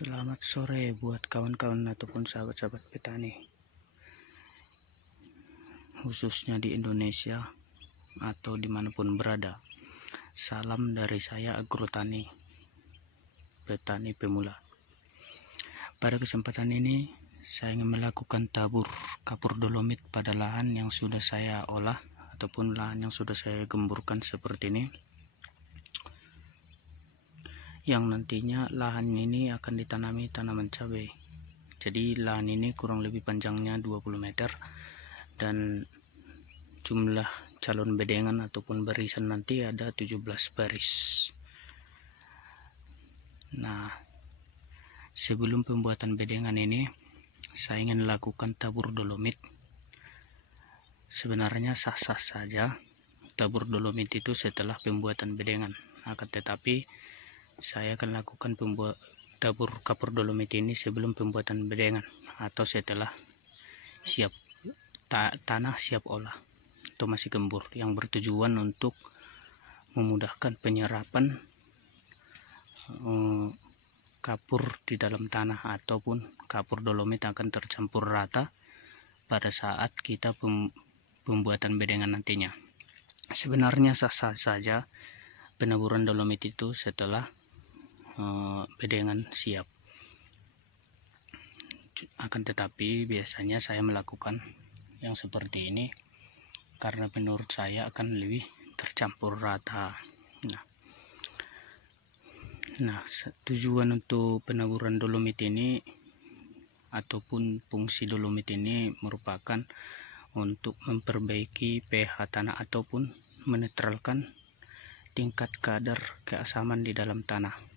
Selamat sore buat kawan-kawan ataupun sahabat-sahabat petani, khususnya di Indonesia atau dimanapun berada. Salam dari saya Agrotani, petani pemula. Pada kesempatan ini saya ingin melakukan tabur kapur dolomit pada lahan yang sudah saya olah ataupun lahan yang sudah saya gemburkan seperti ini, yang nantinya lahan ini akan ditanami tanaman cabai. Jadi lahan ini kurang lebih panjangnya 20 meter dan jumlah calon bedengan ataupun barisan nanti ada 17 baris. Nah, sebelum pembuatan bedengan ini saya ingin lakukan tabur dolomit. Sebenarnya sah-sah saja tabur dolomit itu setelah pembuatan bedengan, akan tetapi saya akan lakukan tabur kapur dolomit ini sebelum pembuatan bedengan atau setelah siap tanah siap olah atau masih gembur, yang bertujuan untuk memudahkan penyerapan kapur di dalam tanah ataupun kapur dolomit akan tercampur rata pada saat kita pembuatan bedengan nantinya. Sebenarnya sah-sah saja penaburan dolomit itu setelah bedengan siap, akan tetapi biasanya saya melakukan yang seperti ini karena menurut saya akan lebih tercampur rata. Nah, tujuan untuk penaburan dolomit ini ataupun fungsi dolomit ini merupakan untuk memperbaiki pH tanah ataupun menetralkan tingkat kadar keasaman di dalam tanah.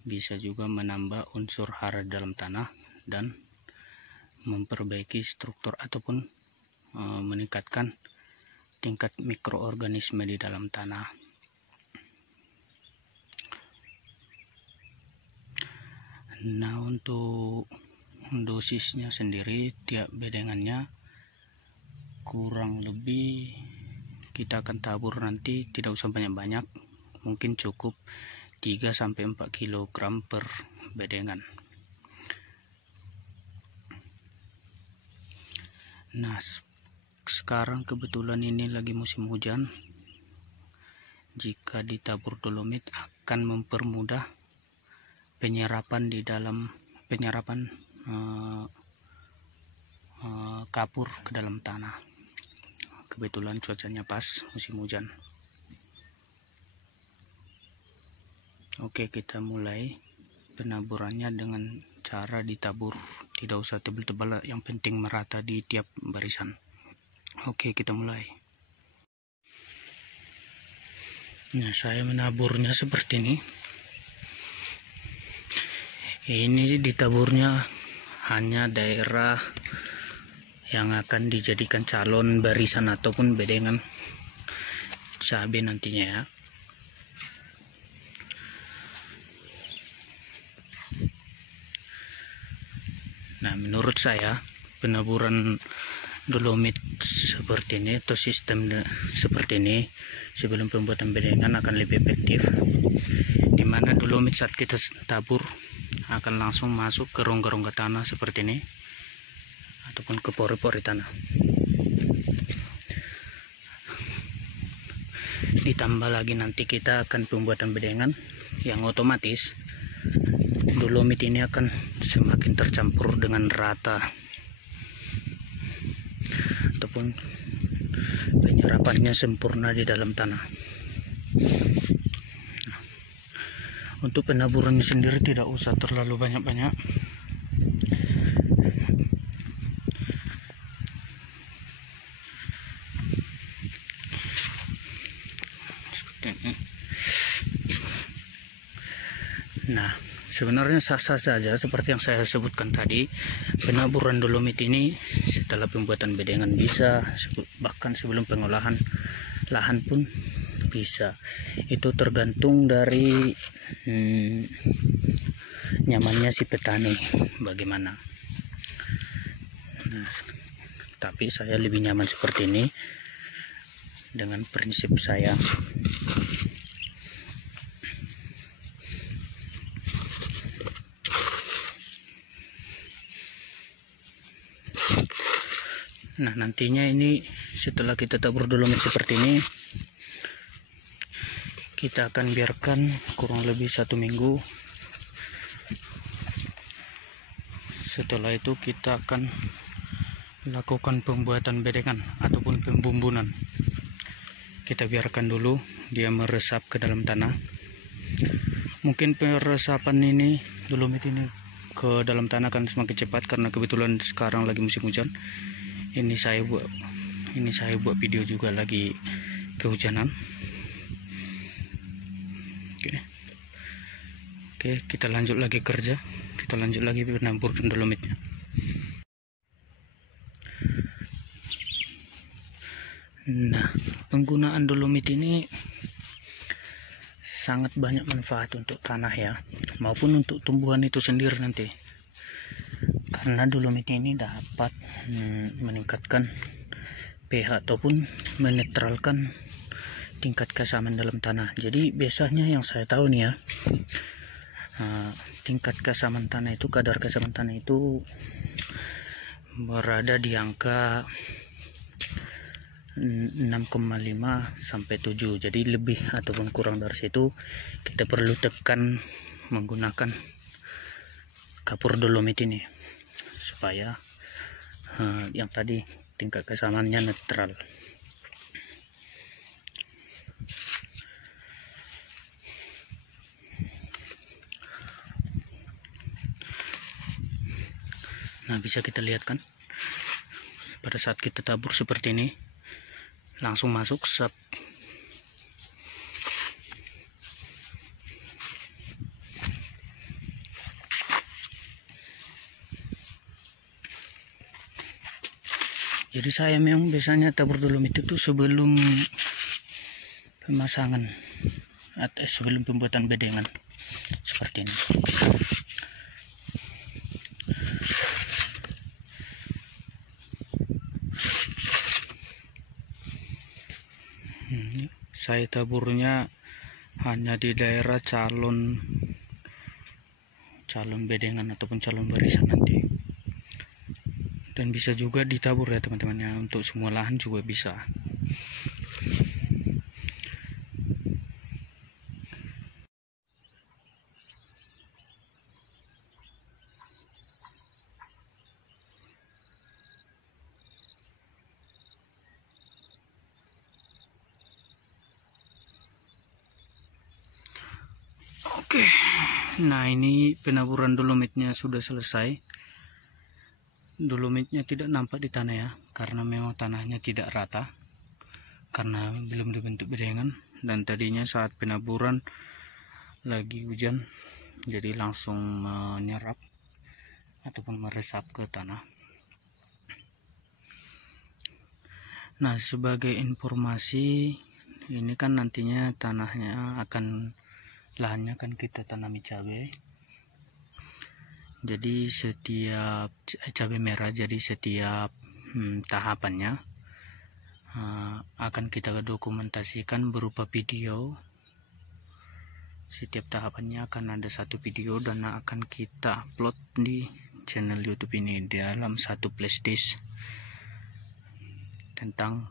Bisa juga menambah unsur hara dalam tanah dan memperbaiki struktur ataupun meningkatkan tingkat mikroorganisme di dalam tanah. Nah, untuk dosisnya sendiri tiap bedengannya kurang lebih kita akan tabur nanti tidak usah banyak-banyak, mungkin cukup 3-4 kg per bedengan. Nah, sekarang kebetulan ini lagi musim hujan. Jika ditabur dolomit akan mempermudah penyerapan di dalam kapur ke dalam tanah. Kebetulan cuacanya pas musim hujan. Oke, kita mulai penaburannya dengan cara ditabur, tidak usah tebal-tebal, yang penting merata di tiap barisan. Oke, kita mulai. Nah, saya menaburnya seperti ini. Ini ditaburnya hanya daerah yang akan dijadikan calon barisan ataupun bedengan cabai nantinya ya. Nah, menurut saya penaburan dolomit seperti ini atau sistem seperti ini sebelum pembuatan bedengan akan lebih efektif, dimana dolomit saat kita tabur akan langsung masuk ke rongga-rongga tanah seperti ini ataupun ke pori-pori tanah. Ditambah lagi nanti kita akan pembuatan bedengan yang otomatis dolomit ini akan semakin tercampur dengan rata ataupun penyerapannya sempurna di dalam tanah. Nah, untuk penaburannya sendiri tidak usah terlalu banyak-banyak. Nah, sebenarnya sah-sah saja seperti yang saya sebutkan tadi. Penaburan dolomit ini setelah pembuatan bedengan bisa, bahkan sebelum pengolahan lahan pun bisa. Itu tergantung dari nyamannya si petani bagaimana. Nah, tapi saya lebih nyaman seperti ini dengan prinsip saya. Nah, nantinya ini setelah kita tabur dolomit seperti ini, kita akan biarkan kurang lebih 1 minggu. Setelah itu kita akan lakukan pembuatan bedengan ataupun pembumbunan. Kita biarkan dulu dia meresap ke dalam tanah. Mungkin peresapan ini dolomit ini ke dalam tanah akan semakin cepat karena kebetulan sekarang lagi musim hujan. Ini saya buat video juga lagi kehujanan. Oke, kita lanjut lagi kerja. Kita lanjut lagi menamburkan dolomitnya. Nah, penggunaan dolomit ini sangat banyak manfaat untuk tanah ya, maupun untuk tumbuhan itu sendiri nanti. Karena dolomit ini dapat meningkatkan pH ataupun menetralkan tingkat keasaman dalam tanah. Jadi biasanya yang saya tahu nih ya, tingkat keasaman tanah itu, kadar keasaman tanah itu berada di angka 6,5 sampai 7. Jadi lebih ataupun kurang dari situ kita perlu tekan menggunakan kapur dolomit ini supaya yang tadi tingkat keasamannya netral. Nah, bisa kita lihat kan, pada saat kita tabur seperti ini langsung masuk sap. Jadi saya memang biasanya tabur dolomit itu sebelum pemasangan atau sebelum pembuatan bedengan seperti ini. Saya taburnya hanya di daerah calon bedengan ataupun calon barisan nanti. Dan bisa juga ditabur ya teman-teman ya, untuk semua lahan juga bisa. Oke, nah ini penaburan dolomitnya sudah selesai. Dolomitnya tidak nampak di tanah ya, karena memang tanahnya tidak rata, karena belum dibentuk bedengan. Dan tadinya saat penaburan lagi hujan, jadi langsung menyerap ataupun meresap ke tanah. Nah, sebagai informasi, ini kan nantinya lahannya akan kita tanami cabai. Jadi setiap cabai merah, jadi setiap tahapannya akan kita dokumentasikan berupa video. Setiap tahapannya akan ada satu video dan akan kita upload di channel YouTube ini dalam satu playlist tentang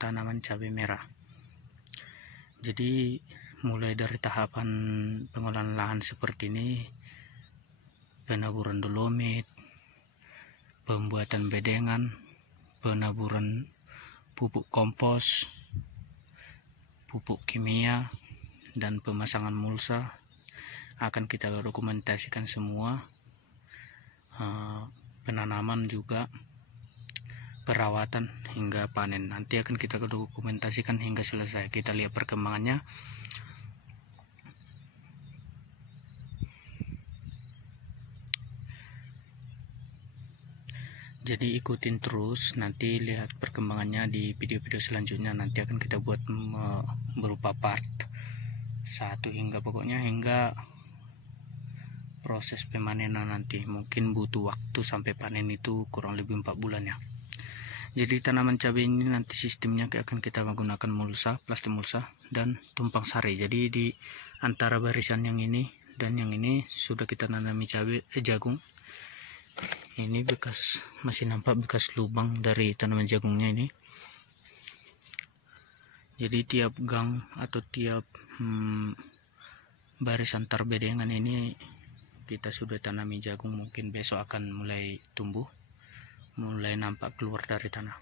tanaman cabai merah. Jadi mulai dari tahapan pengolahan lahan seperti ini, penaburan dolomit, pembuatan bedengan, penaburan pupuk kompos, pupuk kimia, dan pemasangan mulsa akan kita dokumentasikan semua. Penanaman juga, perawatan hingga panen nanti akan kita dokumentasikan hingga selesai. Kita lihat perkembangannya. Jadi ikutin terus, nanti lihat perkembangannya di video-video selanjutnya. Nanti akan kita buat berupa part 1 hingga proses pemanenan nanti. Mungkin butuh waktu sampai panen itu kurang lebih 4 bulan ya. Jadi tanaman cabai ini nanti sistemnya akan kita menggunakan mulsa, plastik mulsa, dan tumpang sari. Jadi di antara barisan yang ini dan yang ini sudah kita tanami jagung. Ini masih nampak bekas lubang dari tanaman jagungnya ini. Jadi tiap gang atau tiap baris antar bedengan ini kita sudah tanami jagung, mungkin besok akan mulai tumbuh, mulai nampak keluar dari tanah.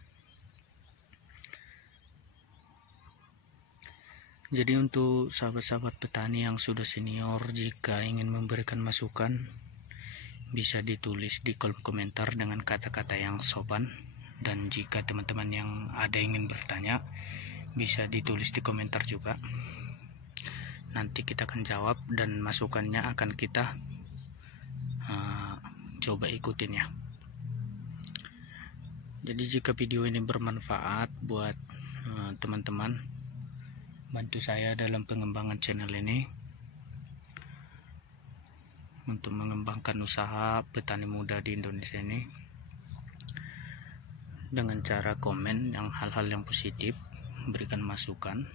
Jadi untuk sahabat-sahabat petani yang sudah senior, jika ingin memberikan masukan bisa ditulis di kolom komentar dengan kata-kata yang sopan, dan jika teman-teman yang ada ingin bertanya bisa ditulis di komentar juga. Nanti kita akan jawab dan masukannya akan kita coba ikutin ya. Jadi jika video ini bermanfaat buat teman-teman, bantu saya dalam pengembangan channel ini untuk mengembangkan usaha petani muda di Indonesia ini dengan cara komen yang hal-hal yang positif, berikan masukan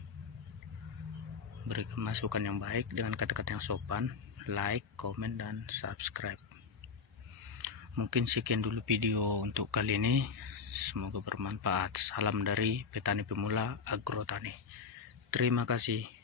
yang baik dengan kata-kata yang sopan, like, komen, dan subscribe. Mungkin sekian dulu video untuk kali ini, semoga bermanfaat. Salam dari petani pemula agrotani. Terima kasih.